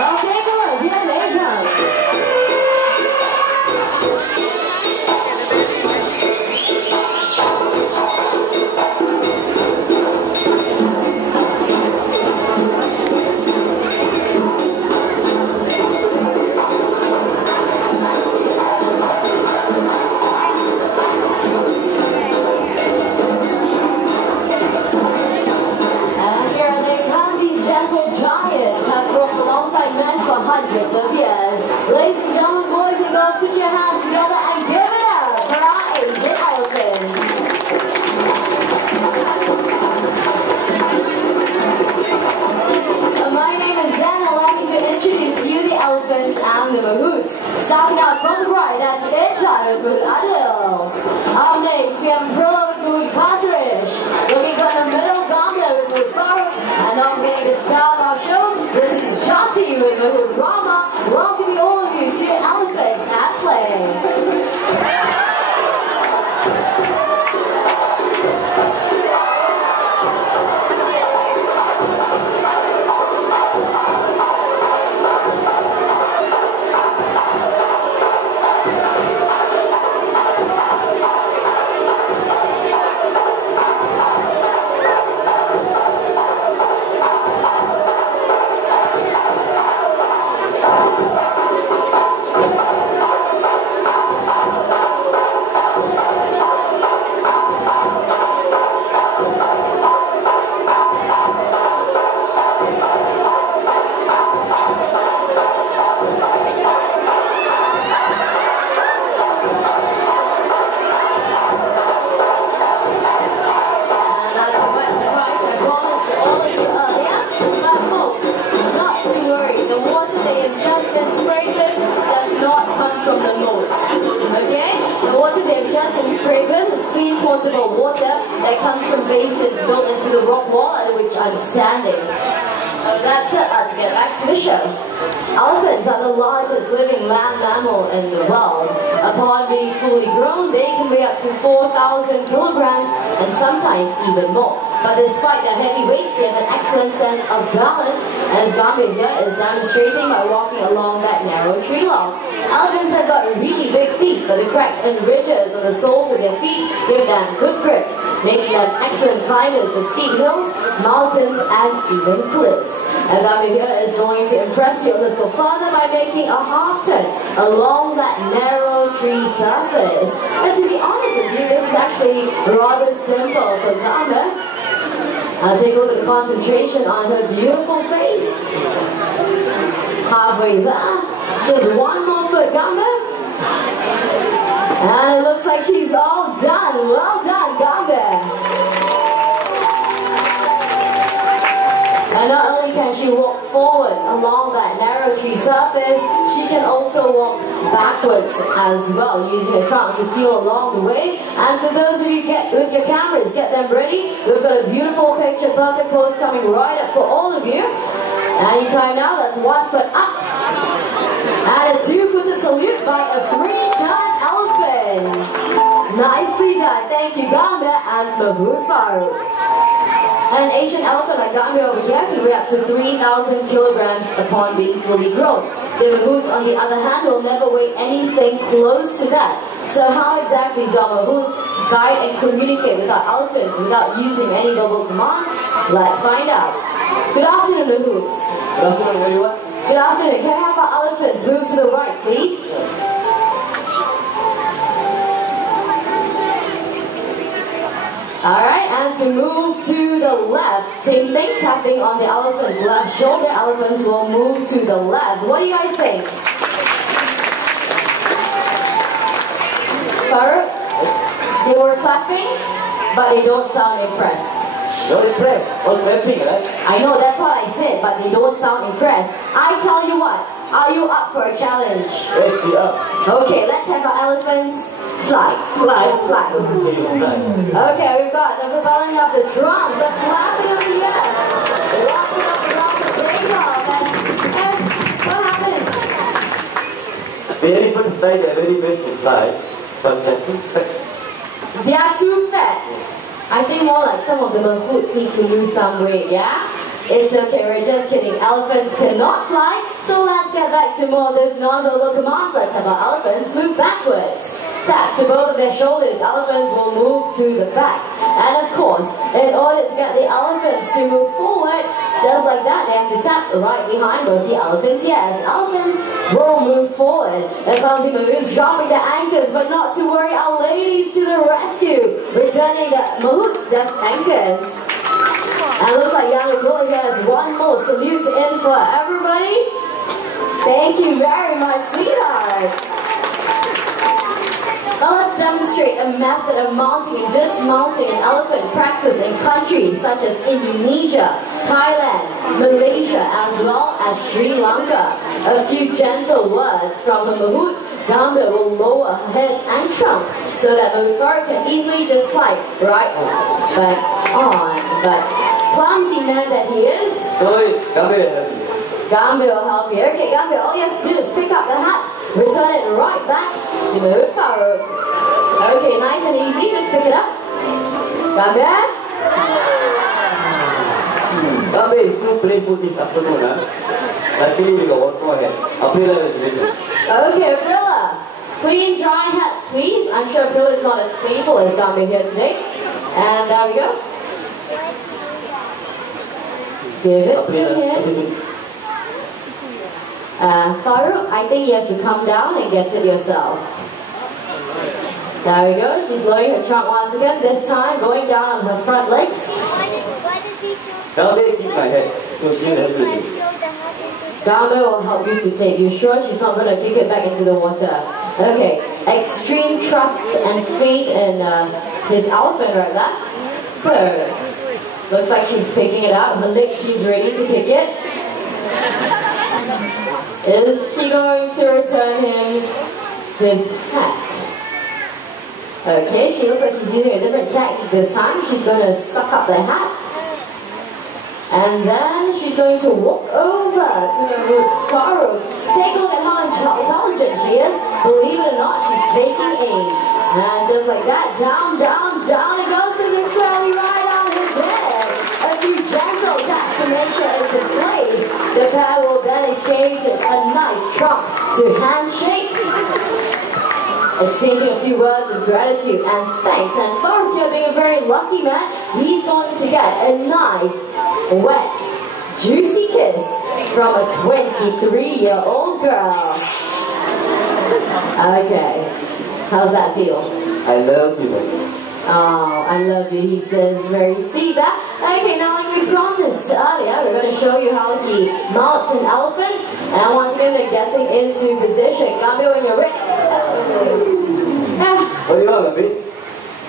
I'll take a look. Here they go. Hundreds of years. Ladies and gentlemen, boys and girls, put your hands together and give it up for our Asian elephants. My name is Zen. Allow me to introduce you the elephants and the mahouts. Starting out from the right, that's it, with Mahout Adil. Up next, we have Bro with Mahout Padrish. Looking good in the middle, Gambler with Mahout Farooq. And not forgetting to start our show, this is Shati with Mahout Rama. Welcoming all of you to Elephants at Play. That's it, let's get back to the show. Elephants are the largest living land mammal in the world. Upon being fully grown, they can weigh up to 4,000 kilograms and sometimes even more. But despite their heavy weights, they have an excellent sense of balance, as Gambler here is demonstrating by walking along that narrow tree log. Elephants have got really big feet, so the cracks and ridges on the soles of their feet give them good grip, making them excellent climbers of steep hills, mountains, and even cliffs. And Gambler here is going to impress you a little further by making a half turn along that narrow tree surface. And to be honest with you, this is actually rather simple for Gambler. Take a look at the concentration on her beautiful face. Halfway there. Just one more foot, Gambler. And it looks like she's all done. Well done, Gambler. And not only can she walk forwards along that narrow tree surface, she can also walk backwards as well, using a trunk to feel along the way. And for those of you with your cameras, get them ready. We've got a beautiful picture perfect pose coming right up for all of you. Anytime now, that's 1 foot up. And a 2-footed salute by a 3-ton elephant. Nicely done. Thank you, Gambler and Mahout Farooq. An Asian elephant like Gambler over here can weigh up to 3,000 kilograms upon being fully grown. The mahouts, on the other hand, will never weigh anything close to that. So how exactly do our mahouts guide and communicate with our elephants without using any verbal commands? Let's find out. Good afternoon, mahouts. Good afternoon, everyone. Good afternoon. Can I have our elephants move to the right, please? Alright, and to move to the left, same thing, tapping on the elephant's left shoulder. Elephants will move to the left. What do you guys think? Farooq, they were clapping, but they don't sound impressed. Not impressed, all clapping, right? I know, that's what I said, but they don't sound impressed. I tell you what, are you up for a challenge? Yes, we are. Okay, let's have our elephants fly. Fly. Fly. Okay, we've got the propelling of the drum, the flapping of the air, the wrapping of the drum, the takeoff, and what happened? The elephants fly, they're very best to fly, but they're too fat. They are too fat. I think more like some of the mahouts need to lose some weight, yeah? It's okay, we're just kidding. Elephants cannot fly, so let's get back to more of those non-verbal commands. Let's have our elephants move backwards. Taps to both of their shoulders, elephants will move to the back. And of course, in order to get the elephants to move forward, just like that, they have to tap right behind both the elephants' ears. Elephants will move forward. The clumsy moves, dropping the anchors, but not to worry, our ladies to the rescue, returning the mahouts, the anchors. And it looks like young Ragdoll here has one more salute in for everybody. Thank you very much, sweetheart. Now let's demonstrate a method of mounting and dismounting an elephant practice in countries such as Indonesia, Thailand, Malaysia, as well as Sri Lanka. A few gentle words from the mahout. Gamba will lower her head and trunk so that the fur can easily just climb right back on. But clumsy man that he is, Gamba will help you. Okay, Gamba, all you have to do is pick up the hat, return it right back to the Farouk. Okay, nice and easy, just pick it up. Gamba? Gamba is too playful this afternoon, huh? Luckily we got one more head. Okay, Aprilla. Clean, dry hat, please. I'm sure Aprilla is not as playful as Gamba here today. And there we go. Give it to him. Farouk, I think you have to come down and get it yourself. There we go. She's lowering her trunk once again. This time going down on her front legs. Gamba, keep my head. So she'll help you. Gamba will help you to take. You sure she's not going to kick it back into the water? Okay. Extreme trust and faith in his elephant right there. So, looks like she's picking it up. Her legs, she's ready to kick it. Is she going to return him his hat? Okay, she looks like she's using a different tactic this time. She's going to suck up the hat. And then she's going to walk over to Farouk. Take a look at how intelligent she is. Believe it or not, she's taking aim. And just like that, down, down, down it goes to the squarely right on his head. A few gentle taps to make sure it's in place. The pair will then exchange a nice trunk to handshake. Exchanging a few words of gratitude and thanks. And Farouk here, being a very lucky man, he's going to get a nice, wet, juicy kiss from a 23-year-old girl. Okay, how's that feel? I love you. Oh, I love you, he says very sweet. Okay, now like we promised earlier, we're going to show you how he mounts an elephant. And once again, they're getting into position. Gamba, when you're ready. What do you want, Gamba?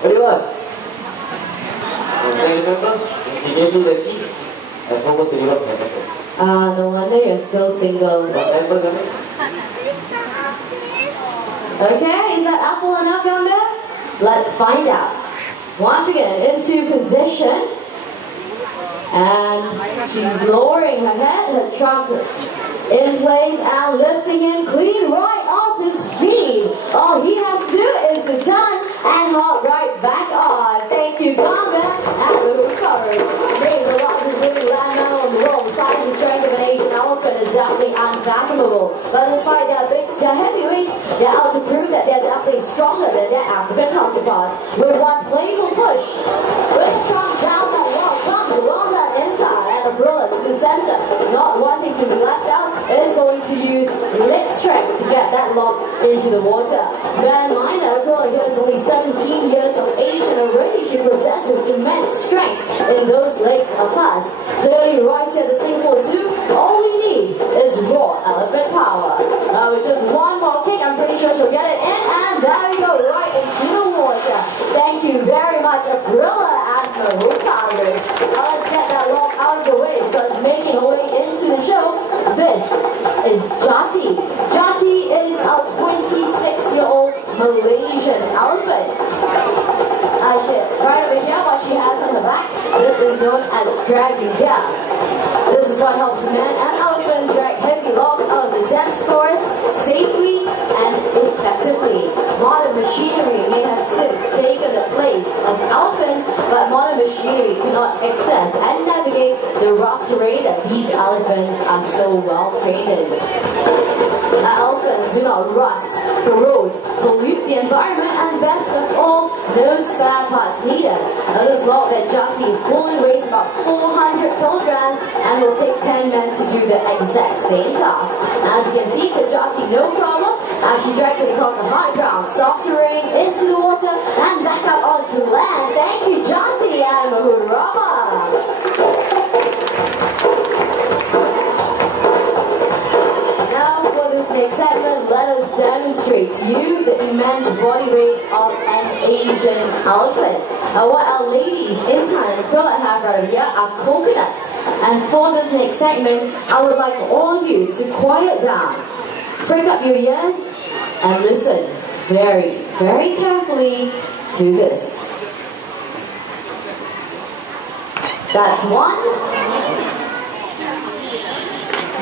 What do you want? Remember? He gave me the key. I forgot to give up my apple. No wonder you're still single. What apple, Gamba? Okay, is that apple enough, Gamba? Let's find out. Once again, into position. And she's lowering her head, her trunk in place, and lifting him clean right off his feet. All he has to do is to turn and hop right back on. Thank you, Gamba, and the recovery. Being the largest living land mammal in the world, the size and strength of an Asian elephant is definitely unfathomable. But despite their heavyweights, they're out to prove that they're definitely stronger than their African counterparts. With one playful push, with the trunk down that wall, comes along that inside, and a bullet to the center, not wanting to be left out, is going to use leg strength to get that lock into the water. Bear in mind that Ragdoll here is only 17 years of age, and already she possesses immense strength in those legs of hers. Clearly right here at the Singapore Zoo, all we need is raw elephant power. With just one more kick, I'm pretty sure she'll get it in, and there we go, right into the water. Thank you very much, Aprilla and Mahout. Now let's get that lock out of the way, because making her way into the show, this is Jati. Jati is a 26-year-old Malaysian elephant. Right over here, what she has on the back, this is known as dragging gear. This is what helps men and elephants drag heavy logs out of the dense forest safely and effectively. Modern machinery may have since taken the place of elephants, but modern machinery cannot access and navigate the rough terrain well trained in. Elephants do not rust the road, pollute the environment, and best of all, no spare parts needed. This log that Jati is pulling weighs about 400 kilograms and will take 10 men to do the exact same task. As you can see, the Jati no problem as she drags it across the hard ground, soft terrain, into the water, and back up onto land. Thank you, Jati and Mahurama. Next segment, let us demonstrate to you the immense body weight of an Asian elephant. What our ladies in Thailand and Philippines have right here are coconuts. And for this next segment, I would like all of you to quiet down, prick up your ears, and listen very, very carefully to this. That's one.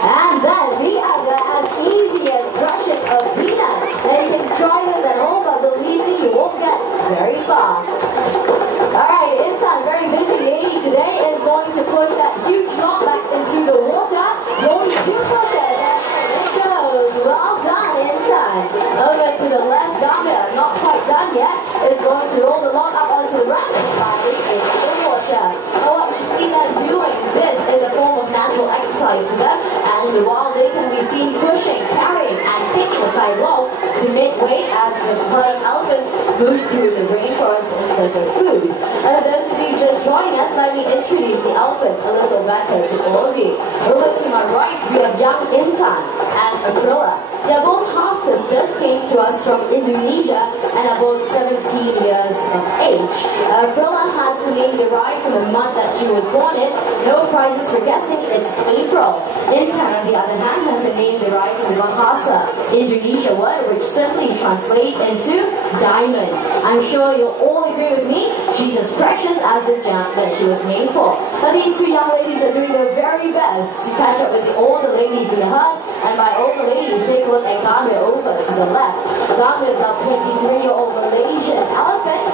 And then the other, as easy as crushing a peanut. And you can try this at home, but believe me, you won't get very far. Alright, Intan, very busy lady today, is going to push that huge log back into the water. Only 2 pushes, and it goes. Well done, Intan. Over to the left, Gambia, not quite done yet, is going to roll the log up onto the ramp finally into the water. And what we see them doing, this is a form of natural exercise for them. And while they can be seen pushing, carrying, and picking aside logs to make way as the herd of elephants move through the rainforest in search of food. And for those of you just joining us, let me introduce the elephants a little better to all of you. Over to my right, we have young Intan and Aprilla. They are both half-sisters, came to us from Indonesia and are both 17 years of age. Aprilla has her name derived from the month that she was born in. No prizes for guessing, it's April. Intan, on the other hand, has a name derived from the Bahasa Indonesia word, which simply translates into diamond. I'm sure you'll all agree with me, she's as precious as the gem that she was made for. But these 2 young ladies are doing their very best to catch up with the older ladies in the herd, and by older ladies, take a look at Gambia over to the left. Gambia is our 23-year-old Malaysian elephant,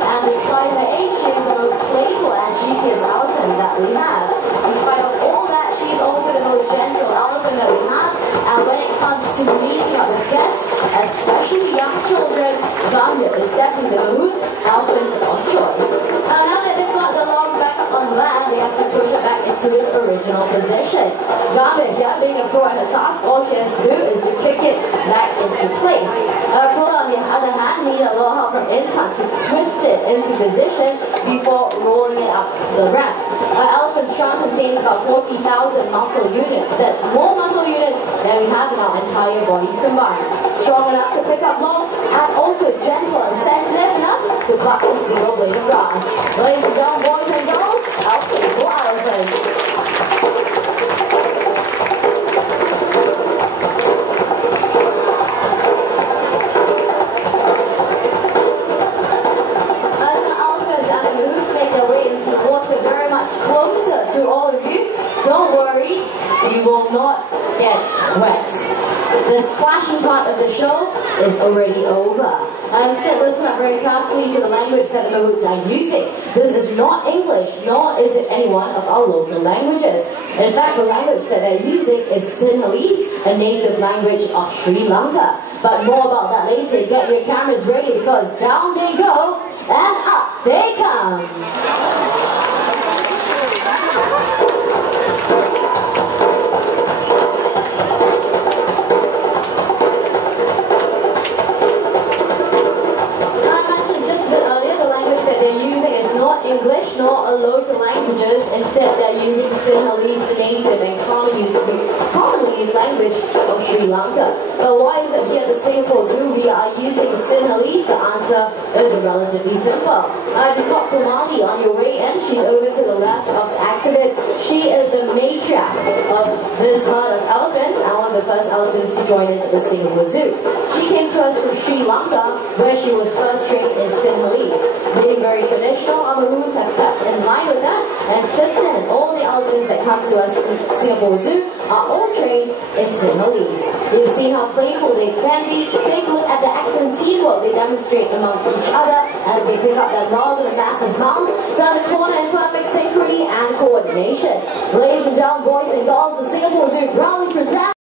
and despite her age, she is the most playful and cheekiest elephant that we have. In spite of all that, she is also the most gentle elephant that we have, and when it comes to meeting up with guests, especially young children, Gambia is definitely the Mahut's elephant of choice. Now that they've got the logs back up on land, they have to push it back into its original position. Gambia, here being a pro at her task, all she has to do is to kick it back into place. Aprilla, on the other hand, needed a little help from Intan to twist it into position before rolling it up the ramp. Our elephant strong contains about 40,000 muscle units. That's more muscle units than we have in our entire bodies combined. Strong enough to pick up logs and also gentle and sensitive enough to pluck a single blade of grass. Ladies and gentlemen, boys and girls, our playful elephants. You will not get wet. The splashing part of the show is already over. Instead, listen up very carefully to the language that the Mahuts are using. This is not English, nor is it any one of our local languages. In fact, the language that they're using is Sinhalese, a native language of Sri Lanka. But more about that later. Get your cameras ready because down they go and up they come. English nor a local languages. Instead, they're using Sinhalese, the native and commonly used language of Sri Lanka. But why is it here at the Singapore Zoo we are using Sinhalese? The answer is relatively simple. If you've got Kumali on your way in, she's over to the left of the exhibit. She is the matriarch of this herd of elephants and one of the first elephants to join us at the Singapore Zoo. She came to us from Sri Lanka, where she was first trained in Sinhalese. Being very traditional, our Maroons have kept in line with that, and since then, all the elephants that come to us in Singapore Zoo are all trained in Sinhalese. We've seen how playful they can be. Take a look at the excellent teamwork they demonstrate amongst each other as they pick up their log and massive mount, turn the corner in perfect synchrony and coordination. Ladies and gentlemen, boys and girls, the Singapore Zoo ground